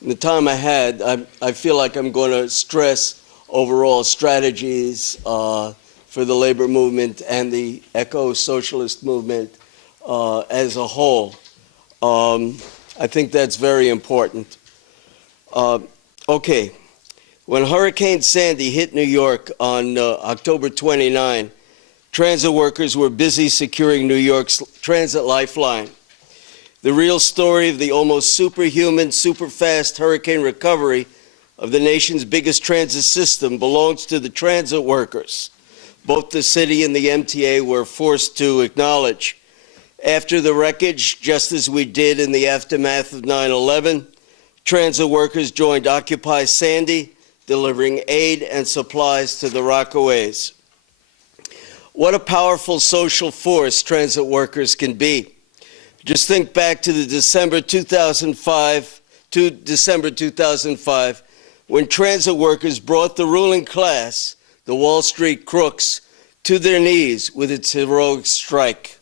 In the time I had, I feel like I'm going to stress overall strategies for the labor movement and the eco-socialist movement as a whole. I think that's very important. Okay, when Hurricane Sandy hit New York on October 29, transit workers were busy securing New York's transit lifeline. The real story of the almost superhuman, super-fast hurricane recovery of the nation's biggest transit system belongs to the transit workers. Both the city and the MTA were forced to acknowledge. After the wreckage, just as we did in the aftermath of 9/11, transit workers joined Occupy Sandy, delivering aid and supplies to the Rockaways. What a powerful social force transit workers can be. Just think back to December 2005, when transit workers brought the ruling class, the Wall Street crooks, to their knees with its heroic strike.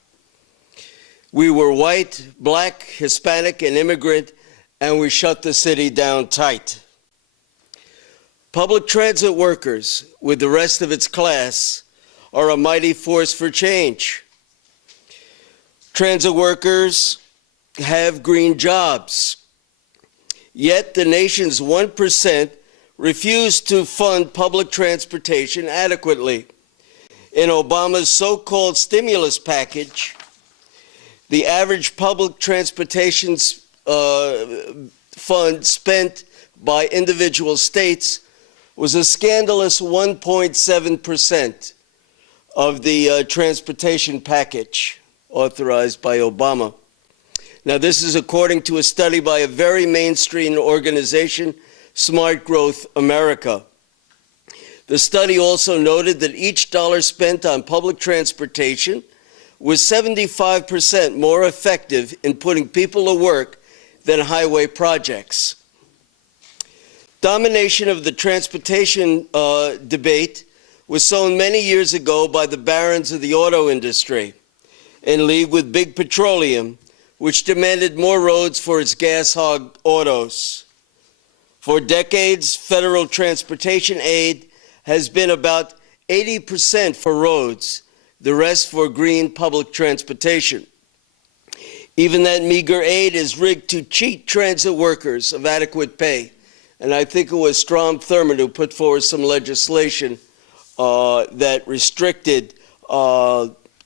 We were white, black, Hispanic, and immigrant, and we shut the city down tight. Public transit workers, with the rest of its class, are a mighty force for change. Transit workers have green jobs, yet the nation's 1% refuse to fund public transportation adequately. In Obama's so-called stimulus package, the average public transportation fund spent by individual states was a scandalous 1.7% of the transportation package authorized by Obama. Now, this is according to a study by a very mainstream organization, Smart Growth America. The study also noted that each dollar spent on public transportation was 75% more effective in putting people to work than highway projects. Domination of the transportation debate was sown many years ago by the barons of the auto industry, in league with Big Petroleum, which demanded more roads for its gas-hog autos. For decades, federal transportation aid has been about 80% for roads, the rest for green public transportation. Even that meager aid is rigged to cheat transit workers of adequate pay. And I think it was Strom Thurmond who put forward some legislation that restricted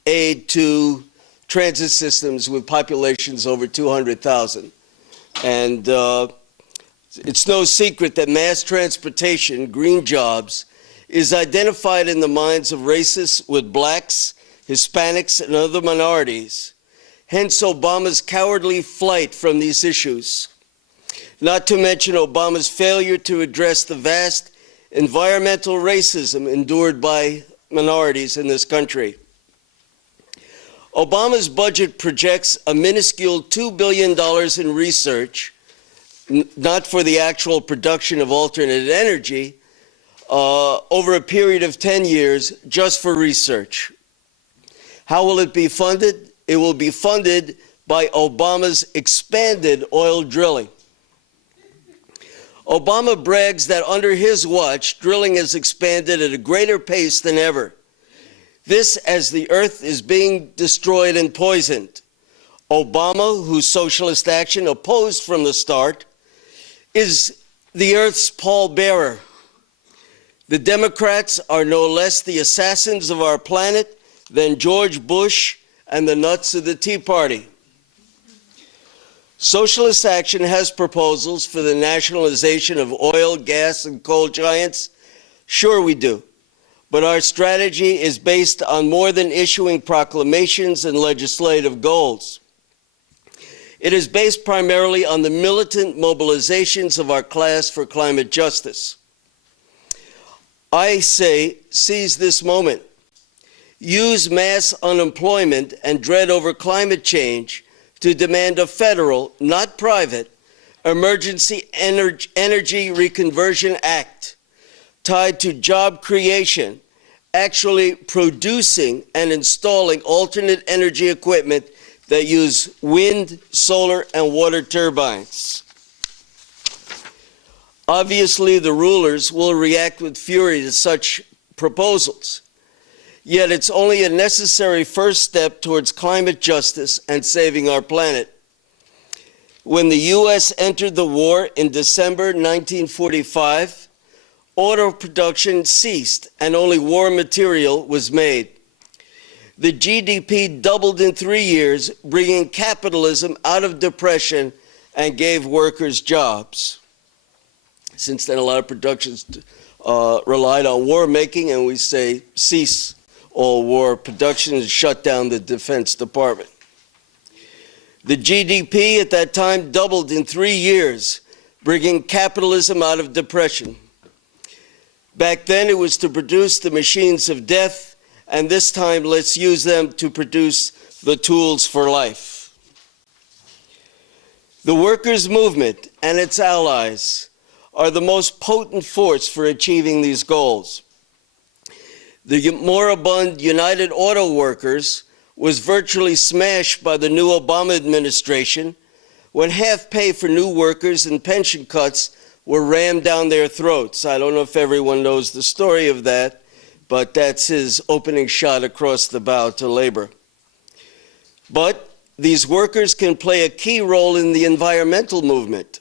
aid to transit systems with populations over 200,000. And it's no secret that mass transportation, green jobs, is identified in the minds of racists with blacks, Hispanics, and other minorities. Hence Obama's cowardly flight from these issues. Not to mention Obama's failure to address the vast environmental racism endured by minorities in this country. Obama's budget projects a minuscule $2 billion in research, not for the actual production of alternate energy, over a period of 10 years, just for research. How will it be funded? It will be funded by Obama's expanded oil drilling. Obama brags that under his watch, drilling has expanded at a greater pace than ever. This as the earth is being destroyed and poisoned. Obama, whose socialist action opposed from the start, is the earth's pallbearer. The Democrats are no less the assassins of our planet than George Bush and the nuts of the Tea Party. Socialist Action has proposals for the nationalization of oil, gas, and coal giants. Sure we do. But our strategy is based on more than issuing proclamations and legislative goals. It is based primarily on the militant mobilizations of our class for climate justice. I say, seize this moment. Use mass unemployment and dread over climate change to demand a federal, not private, Emergency Energy Reconversion Act tied to job creation, actually producing and installing alternate energy equipment that use wind, solar, and water turbines. Obviously, the rulers will react with fury to such proposals. Yet it's only a necessary first step towards climate justice and saving our planet. When the U.S. entered the war in December 1945, auto production ceased and only war material was made. The GDP doubled in 3 years, bringing capitalism out of depression and gave workers jobs. Since then, a lot of productions relied on war making, and we say cease all war production and shut down the Defense Department. The GDP at that time doubled in 3 years, bringing capitalism out of depression. Back then, it was to produce the machines of death, and this time, let's use them to produce the tools for life. The workers' movement and its allies are the most potent force for achieving these goals. The moribund United Auto Workers was virtually smashed by the new Obama administration when half pay for new workers and pension cuts were rammed down their throats. I don't know if everyone knows the story of that, but that's his opening shot across the bow to labor. But these workers can play a key role in the environmental movement.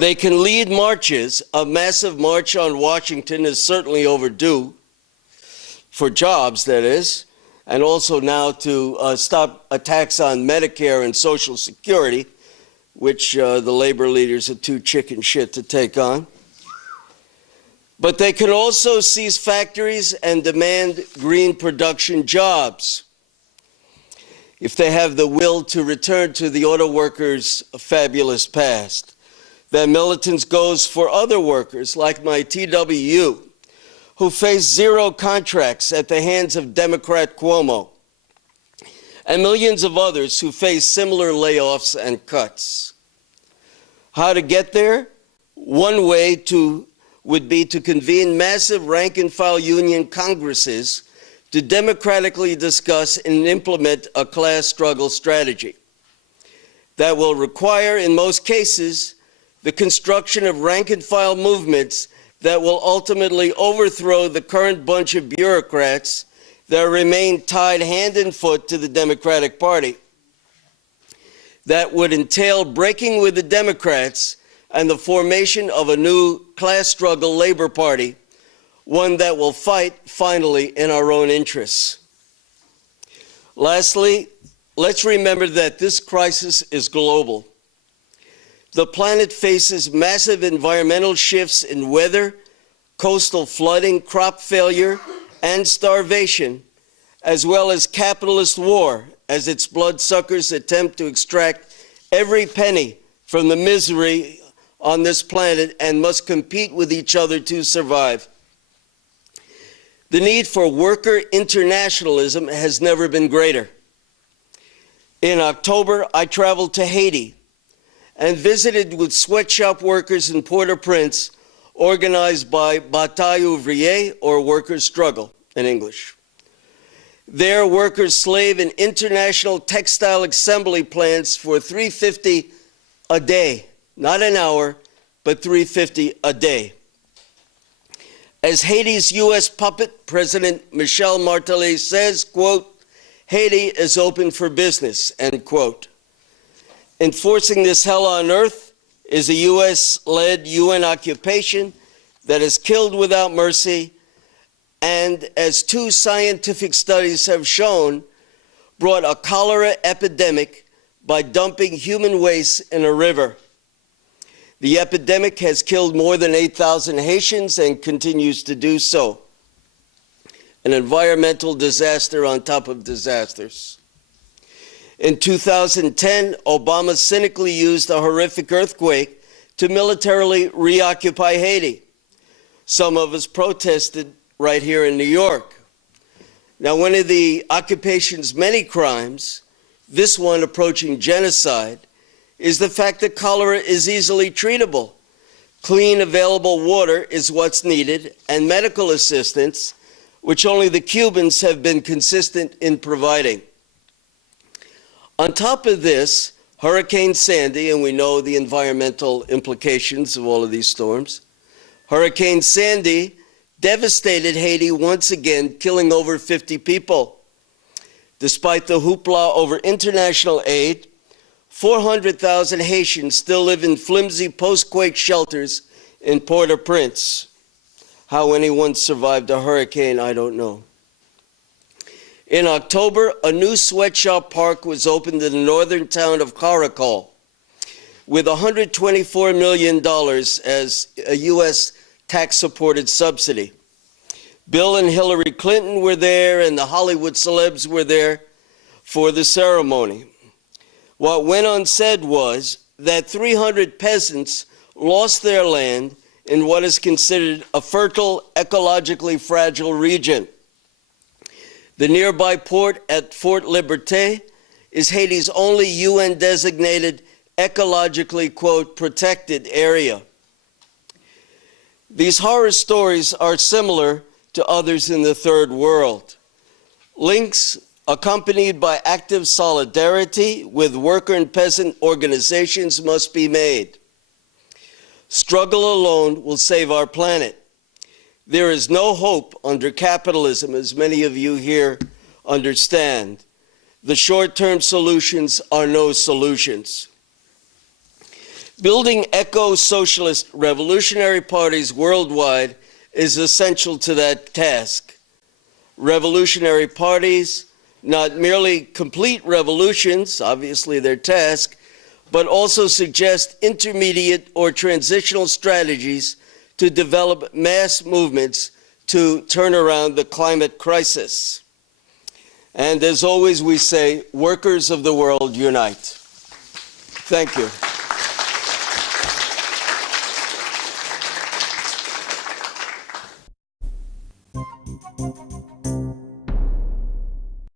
They can lead marches. A massive march on Washington is certainly overdue, for jobs, that is, and also now to stop attacks on Medicare and Social Security, which the labor leaders are too chicken shit to take on. But they can also seize factories and demand green production jobs if they have the will to return to the auto workers' fabulous past. That militance goes for other workers like my TWU, who face zero contracts at the hands of Democrat Cuomo, and millions of others who face similar layoffs and cuts. How to get there? One way would be to convene massive rank-and-file union congresses to democratically discuss and implement a class struggle strategy. That will require, in most cases, the construction of rank-and-file movements that will ultimately overthrow the current bunch of bureaucrats that remain tied hand and foot to the Democratic Party. That would entail breaking with the Democrats and the formation of a new class struggle labor party, one that will fight, finally, in our own interests. Lastly, let's remember that this crisis is global. The planet faces massive environmental shifts in weather, coastal flooding, crop failure, and starvation, as well as capitalist war, as its bloodsuckers attempt to extract every penny from the misery on this planet and must compete with each other to survive. The need for worker internationalism has never been greater. In October, I traveled to Haiti and visited with sweatshop workers in Port-au-Prince, organized by Bataille Ouvrière, or Workers' Struggle in English. There, workers slave in international textile assembly plants for $3.50 a day, not an hour, but $3.50 a day. As Haiti's U.S. puppet, President Michel Martelly says, quote, Haiti is open for business, end quote. Enforcing this hell on earth is a U.S.-led UN occupation that has killed without mercy and, as 2 scientific studies have shown, brought a cholera epidemic by dumping human waste in a river. The epidemic has killed more than 8,000 Haitians and continues to do so. An environmental disaster on top of disasters. In 2010, Obama cynically used a horrific earthquake to militarily reoccupy Haiti. Some of us protested right here in New York. Now, one of the occupation's many crimes, this one approaching genocide, is the fact that cholera is easily treatable. Clean, available water is what's needed, and medical assistance, which only the Cubans have been consistent in providing. On top of this, Hurricane Sandy, and we know the environmental implications of all of these storms, Hurricane Sandy devastated Haiti once again, killing over 50 people. Despite the hoopla over international aid, 400,000 Haitians still live in flimsy post-quake shelters in Port-au-Prince. How anyone survived a hurricane, I don't know. In October, a new sweatshop park was opened in the northern town of Caracol with $124 million as a U.S. tax-supported subsidy. Bill and Hillary Clinton were there, and the Hollywood celebs were there for the ceremony. What went unsaid was that 300 peasants lost their land in what is considered a fertile, ecologically fragile region. The nearby port at Fort Liberté is Haiti's only UN-designated ecologically, quote, protected area. These horror stories are similar to others in the third world. Links accompanied by active solidarity with worker and peasant organizations must be made. Struggle alone will save our planet. There is no hope under capitalism, as many of you here understand. The short-term solutions are no solutions. Building eco-socialist revolutionary parties worldwide is essential to that task. Revolutionary parties not merely complete revolutions, obviously their task, but also suggest intermediate or transitional strategies to develop mass movements to turn around the climate crisis. And as always, we say, workers of the world unite. Thank you.